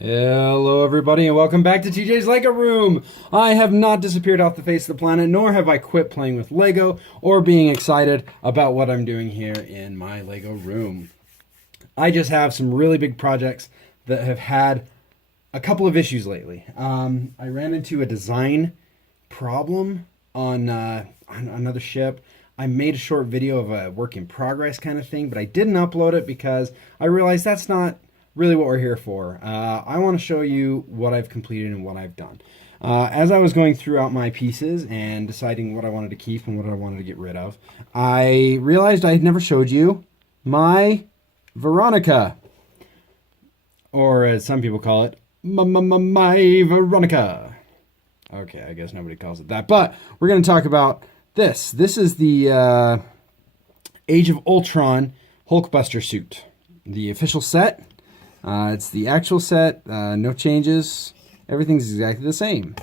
Hello everybody and welcome back to TJ's Lego Room. I have not disappeared off the face of the planet, nor have I quit playing with Lego or being excited about what I'm doing here in my Lego room. I just have some really big projects that have had a couple of issues lately. I ran into a design problem on another ship. I made a short video of a work in progress kind of thing, but I didn't upload it because I realized that's not really what we're here for. I want to show you what I've completed and what I've done. As I was going throughout my pieces and deciding what I wanted to keep and what I wanted to get rid of, I realized I had never showed you my Veronica. Or as some people call it, my Veronica. Okay, I guess nobody calls it that. But we're going to talk about this. This is the Age of Ultron Hulkbuster suit. The official set. It's the actual set, no changes. Everything's exactly the same.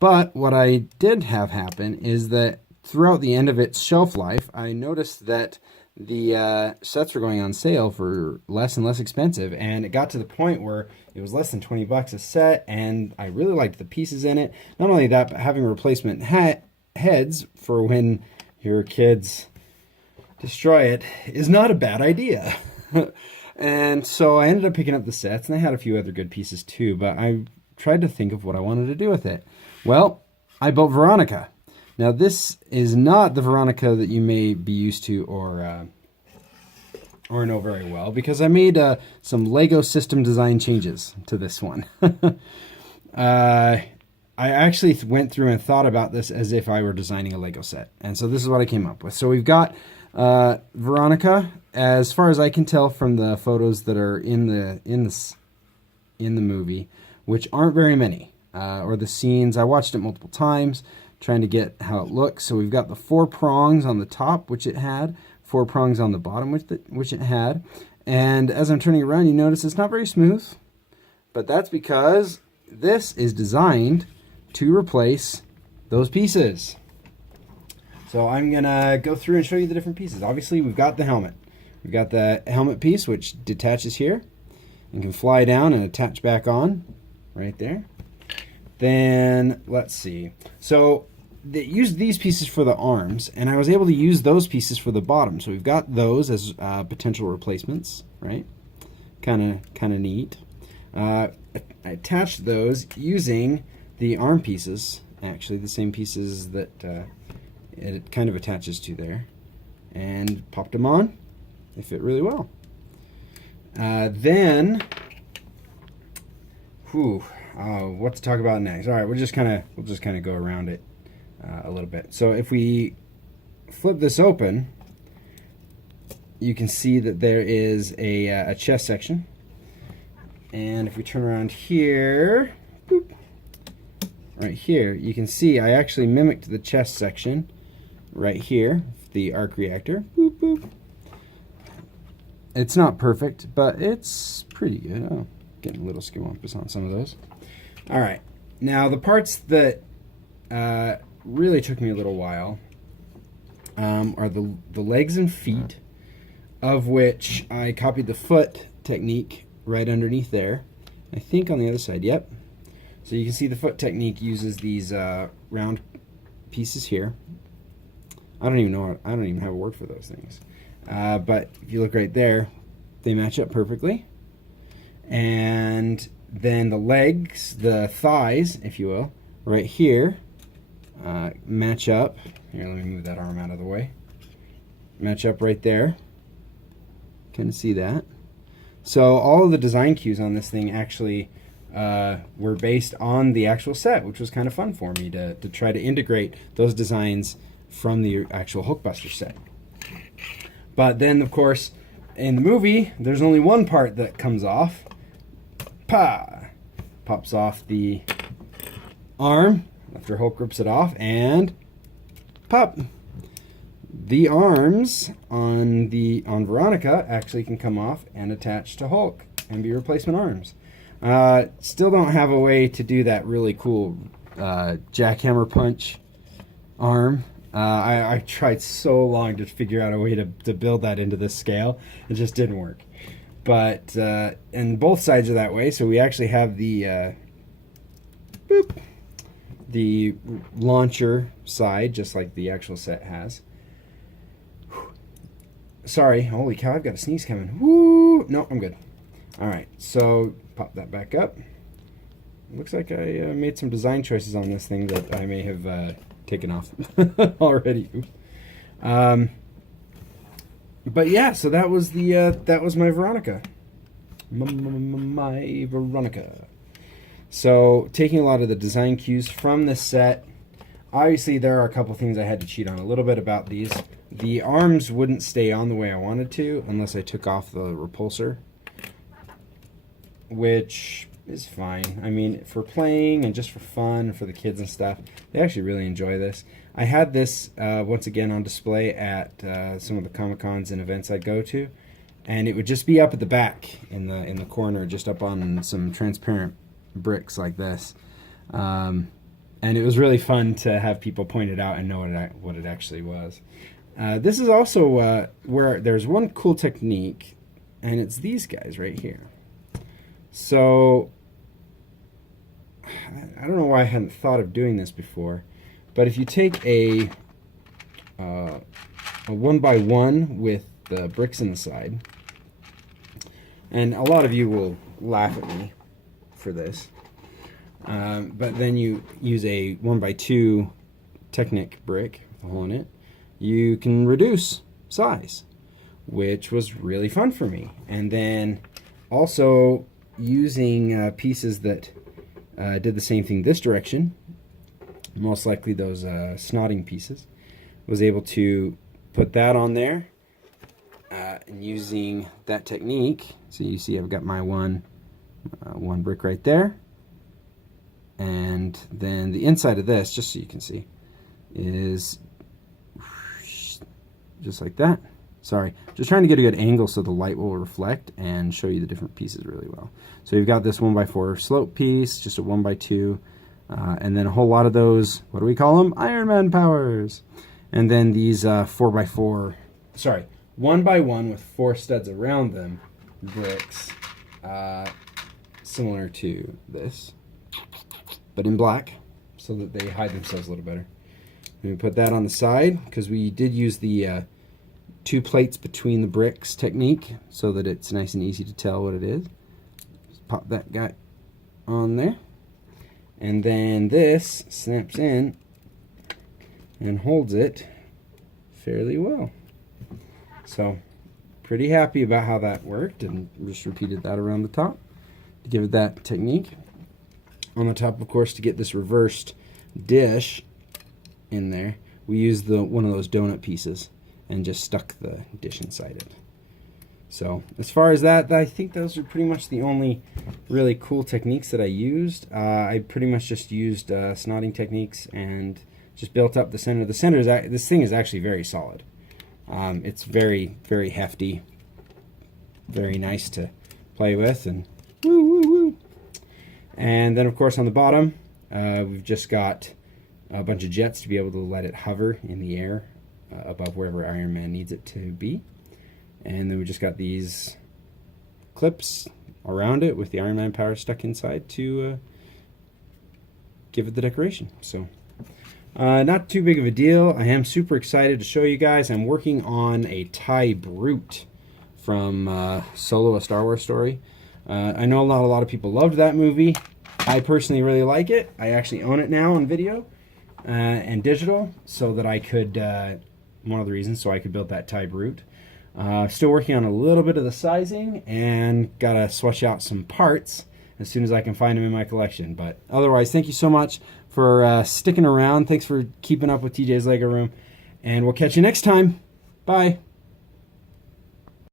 But what I did have happen is that throughout the end of its shelf life, I noticed that the sets were going on sale for less and less expensive, and it got to the point where it was less than 20 bucks a set, and I really liked the pieces in it. Not only that, but having replacement heads for when your kids destroy it is not a bad idea. And so I ended up picking up the sets, and I had a few other good pieces too, but I tried to think of what I wanted to do with it. Well, I built Veronica. Now, this is not the Veronica that you may be used to or know very well, because I made some Lego system design changes to this one. I actually went through and thought about this as if I were designing a Lego set, and so this is what I came up with. So we've got Veronica, as far as I can tell from the photos that are in the movie, which aren't very many, or the scenes. I watched it multiple times, trying to get how it looks. So we've got the 4 prongs on the top, which it had, 4 prongs on the bottom, which it had. And as I'm turning around, you notice it's not very smooth, but that's because this is designed to replace those pieces. So I'm going to go through and show you the different pieces. Obviously, we've got the helmet. We've got the helmet piece, which detaches here and can fly down and attach back on right there. Then, let's see. So they used these pieces for the arms, and I was able to use those pieces for the bottom. So we've got those as potential replacements, right? Kind of neat. I attached those using the arm pieces, actually the same pieces that it kind of attaches to there, and popped them on. They fit really well. Then, what to talk about next? All right, we'll just kind of go around it a little bit. So if we flip this open, you can see that there is a chest section, and if we turn around here, boop, right here, you can see I actually mimicked the chest section right here, the arc reactor. Boop, boop. It's not perfect, but it's pretty good. Oh, getting a little skimwampus on some of those. All right, now the parts that really took me a little while are the legs and feet, of which I copied the foot technique right underneath there. I think on the other side, yep. So you can see the foot technique uses these round pieces here. I don't even have a word for those things. But if you look right there, they match up perfectly. And then the legs, the thighs, if you will, right here, match up. Here, let me move that arm out of the way. Match up right there. Kind of see that. So all of the design cues on this thing actually were based on the actual set, which was kind of fun for me to try to integrate those designs from the actual Hulkbuster set. But then, of course, in the movie, there's only one part that comes off. Pops off the arm after Hulk rips it off, and pop. The arms on Veronica actually can come off and attach to Hulk and be replacement arms. Still don't have a way to do that really cool jackhammer punch arm. I tried so long to figure out a way to build that into this scale. It just didn't work. But and both sides are that way, so we actually have the the launcher side, just like the actual set has. Sorry, holy cow, I've got a sneeze coming. Woo! No, I'm good. All right, so pop that back up. Looks like I made some design choices on this thing that I may have taken off already. But yeah, so that was my Veronica. My Veronica. So taking a lot of the design cues from the set. Obviously, there are a couple things I had to cheat on a little bit about these. The arms wouldn't stay on the way I wanted to unless I took off the repulsor, which is fine. I mean, for playing and just for fun, for the kids and stuff, they actually really enjoy this. I had this once again on display at some of the Comic-Cons and events I'd go to, and it would just be up at the back in the corner, just up on some transparent bricks like this. And it was really fun to have people point it out and know what it actually was. This is also where there's one cool technique, and it's these guys right here. So, I don't know why I hadn't thought of doing this before, but if you take a 1x1 with the bricks in the side, and a lot of you will laugh at me for this, but then you use a 1x2 Technic brick with a hole in it, you can reduce size, which was really fun for me. And then also using pieces that did the same thing this direction, most likely those snotting pieces, was able to put that on there, and using that technique, so you see I've got my one brick right there, and then the inside of this, just so you can see, is just like that. Sorry, just trying to get a good angle so the light will reflect and show you the different pieces really well. So you've got this 1x4 slope piece, just a 1x2, and then a whole lot of those, what do we call them? Iron Man powers. And then these 4x4, sorry, 1x1 with 4 studs around them, bricks, similar to this, but in black, so that they hide themselves a little better. And we put that on the side, because we did use the 2 plates between the bricks technique, so that it's nice and easy to tell what it is. Just pop that guy on there, and then this snaps in and holds it fairly well. So pretty happy about how that worked, and just repeated that around the top to give it that technique. On the top, of course, to get this reversed dish in there, we used one of those donut pieces and just stuck the dish inside it. So as far as that, I think those are pretty much the only really cool techniques that I used. I pretty much just used snotting techniques and just built up the center. The center is, this thing is actually very solid. It's very, very hefty, very nice to play with, and woo, woo, woo. And then of course on the bottom, we've just got a bunch of jets to be able to let it hover in the air above wherever Iron Man needs it to be. And then we just got these clips around it with the Iron Man power stuck inside to give it the decoration. So not too big of a deal. I am super excited to show you guys. I'm working on a TIE Brute from Solo: A Star Wars Story. I know not a lot of people loved that movie. I personally really like it. I actually own it now on video and digital, so that I could, one of the reasons, so I could build that TIE Brute. Still working on a little bit of the sizing, and gotta swatch out some parts as soon as I can find them in my collection. But otherwise, thank you so much for sticking around. Thanks for keeping up with TJ's Lego Room, and we'll catch you next time. Bye.